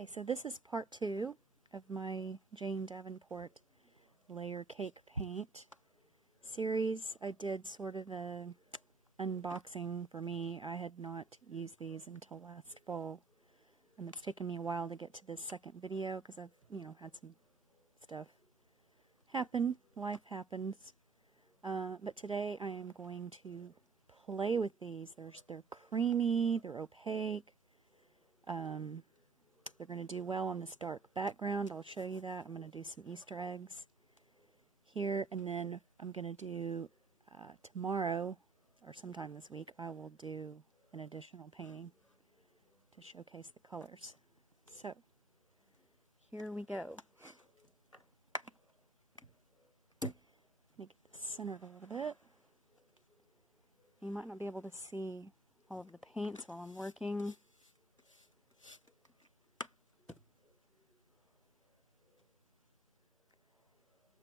Okay, so this is part 2 of my Jane Davenport layer cake paint series. I did sort of a unboxing for me. I had not used these until last fall. It's taken me a while to get to this second video because I've, had some stuff happen. Life happens. But today I am going to play with these. They're creamy, they're opaque. They're going to do well on this dark background. I'll show you that. I'm going to do some Easter eggs here, and then I'm going to do tomorrow, or sometime this week, I will do an additional painting to showcase the colors. So, here we go. Let me get this centered a little bit. You might not be able to see all of the paints while I'm working.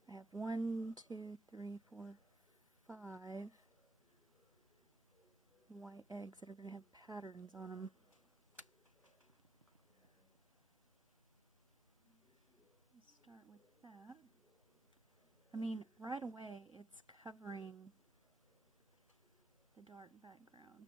I have 1, 2, 3, 4, 5 white eggs that are going to have patterns on them. Let's start with that. Right away it's covering the dark background.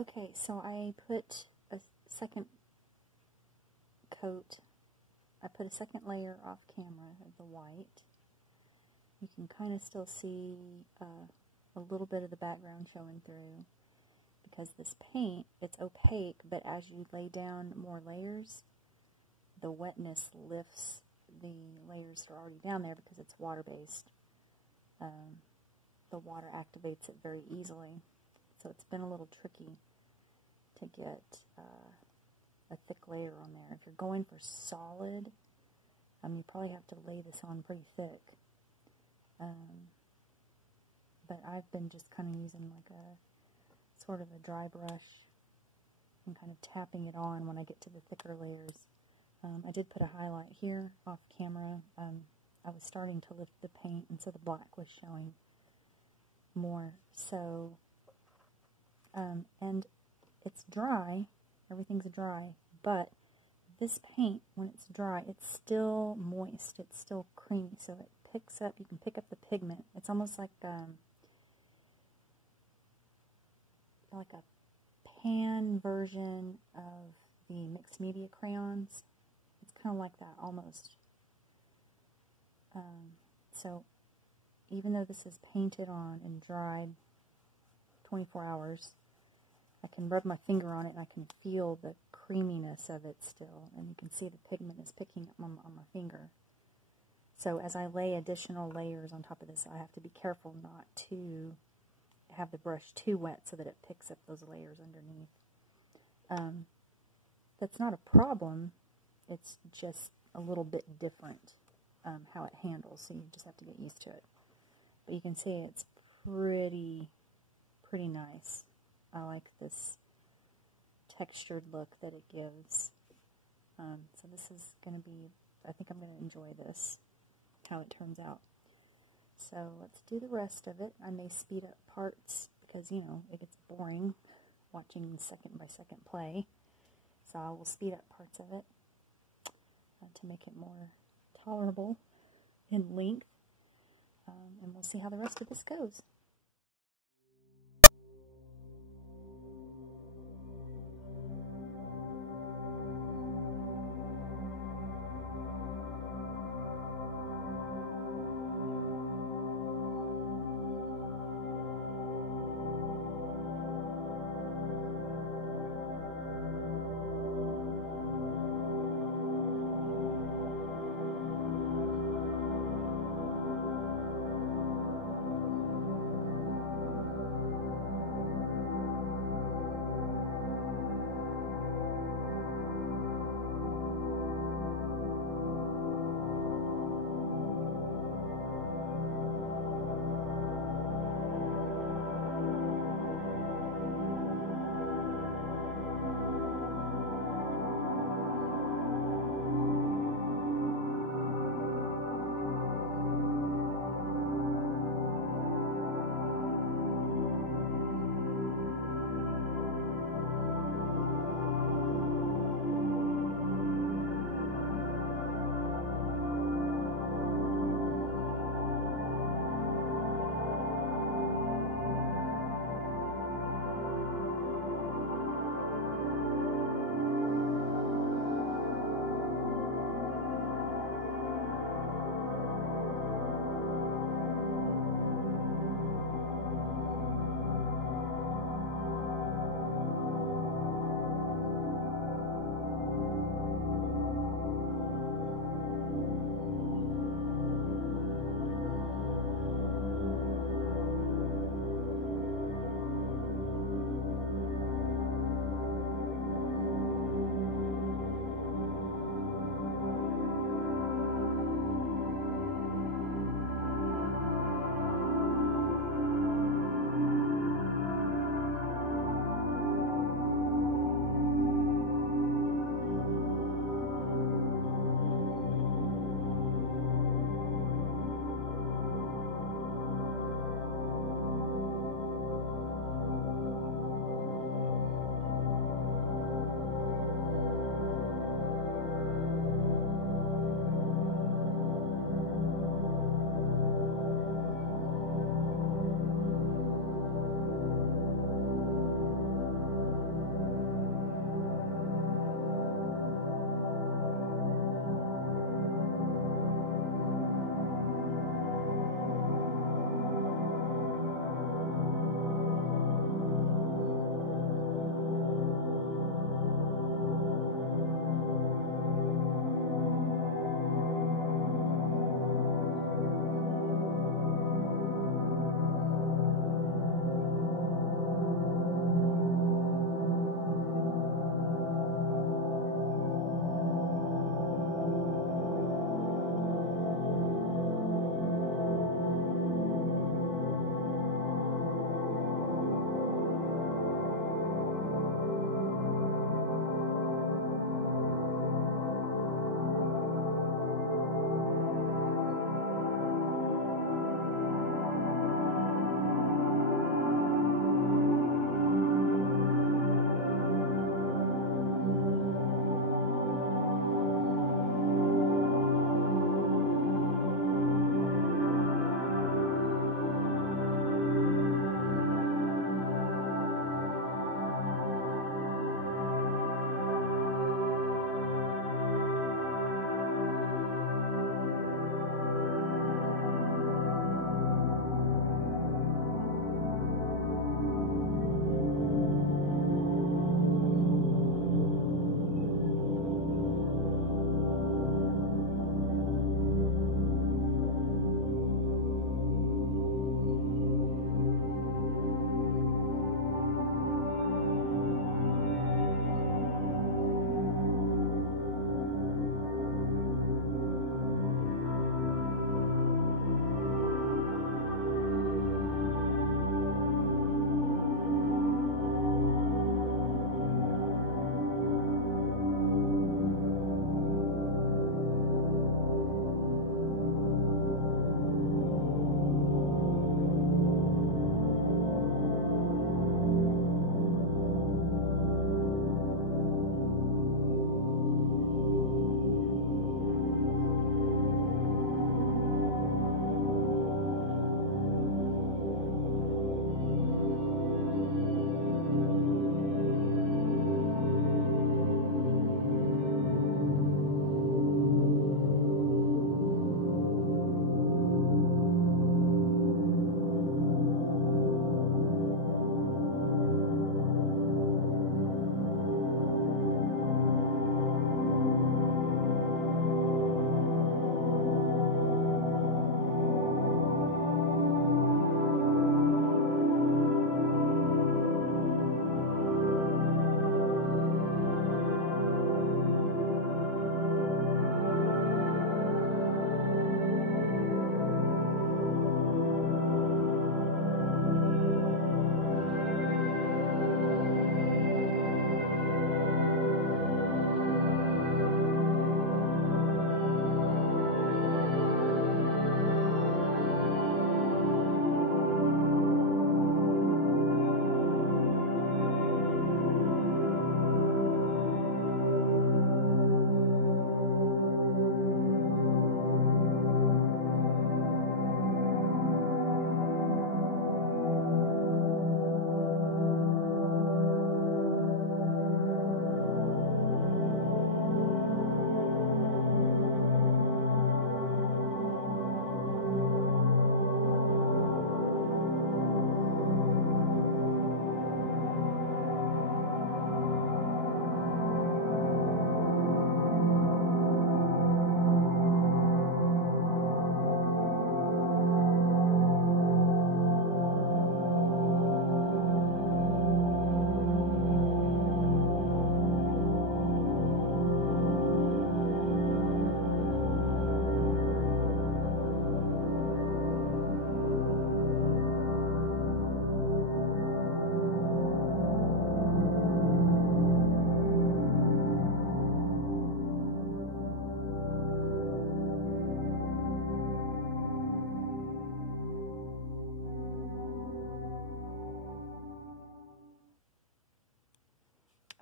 Okay, so I put a second coat, I put a second layer off camera of the white. You can kind of still see a little bit of the background showing through because this paint, it's opaque, but as you lay down more layers, the wetness lifts the layers that are already down there because it's water-based. The water activates it very easily, so it's been a little tricky to get a thick layer on there. If you're going for solid, you probably have to lay this on pretty thick. But I've been just kind of using like a sort of a dry brush and kind of tapping it on when I get to the thicker layers. I did put a highlight here off camera. I was starting to lift the paint, and so the black was showing more. So, and it's dry, everything's dry, but this paint, when it's dry, it's still moist, it's still creamy, so it picks up, you can pick up the pigment. It's almost like a pan version of the mixed media crayons. It's kind of like that, almost. So, even though this is painted on and dried 24 hours, I can rub my finger on it and I can feel the creaminess of it still, and you can see the pigment is picking up on my finger. So as I lay additional layers on top of this, I have to be careful not to have the brush too wet so that it picks up those layers underneath. That's not a problem It's just a little bit different how it handles, so you just have to get used to it. But you can see it's pretty nice. I like this textured look that it gives. So this is going to be, I think I'm going to enjoy this, how it turns out. So let's do the rest of it. I may speed up parts because, you know, it gets boring watching second by second play. So I will speed up parts of it to make it more tolerable in length. And we'll see how the rest of this goes.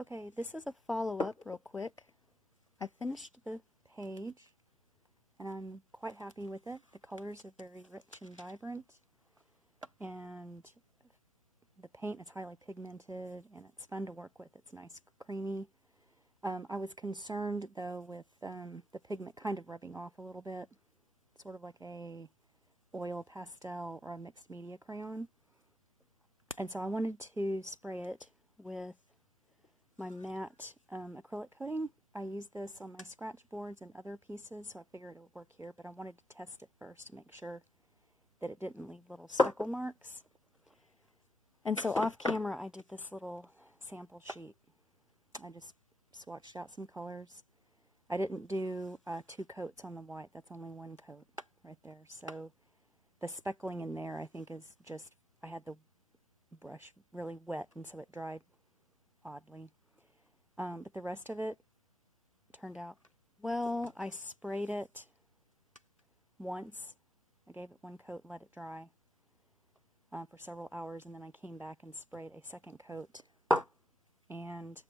Okay, this is a follow-up real quick. I finished the page and I'm quite happy with it. The colors are very rich and vibrant, and the paint is highly pigmented and it's fun to work with. It's nice, creamy. I was concerned though with the pigment kind of rubbing off a little bit, sort of like a oil pastel or a mixed media crayon. And so I wanted to spray it with my matte acrylic coating. I use this on my scratch boards and other pieces, so I figured it would work here, but I wanted to test it first to make sure that it didn't leave little speckle marks. And so off camera I did this little sample sheet. I just swatched out some colors. I didn't do 2 coats on the white, that's only 1 coat right there. So the speckling in there I think is just, I had the brush really wet and so it dried oddly. But the rest of it turned out well. I sprayed it once. I gave it 1 coat, let it dry for several hours, and then I came back and sprayed a 2nd coat, and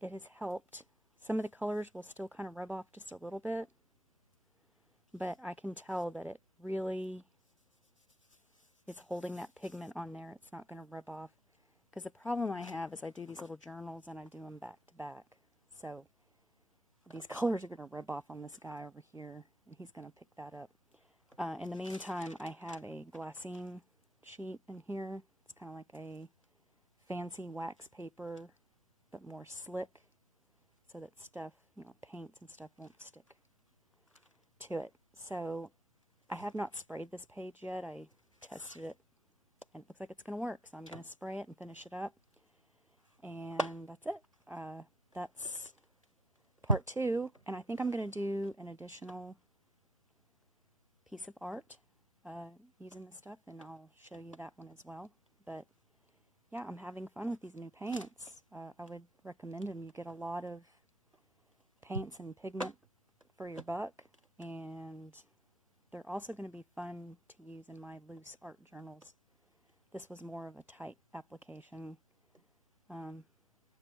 it has helped. Some of the colors will still kind of rub off just a little bit, but I can tell that it really is holding that pigment on there. It's not going to rub off. Because the problem I have is I do these little journals and I do them back to back. So these colors are going to rub off on this guy over here, and he's going to pick that up. In the meantime, I have a glassine sheet in here. It's kind of like a fancy wax paper, but more slick, so that stuff, paints and stuff won't stick to it. So I have not sprayed this page yet. I tested it, and it looks like it's going to work. So I'm going to spray it and finish it up, and that's it. That's part 2, and I think I'm going to do an additional piece of art using this stuff, and I'll show you that one as well. But yeah, I'm having fun with these new paints. I would recommend them. You get a lot of paints and pigment for your buck, and they're also going to be fun to use in my loose art journals. This was more of a tight application.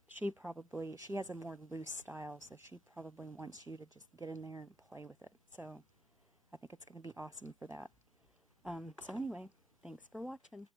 She has a more loose style, so she probably wants you to just get in there and play with it. So I think it's going to be awesome for that. So anyway, thanks for watching.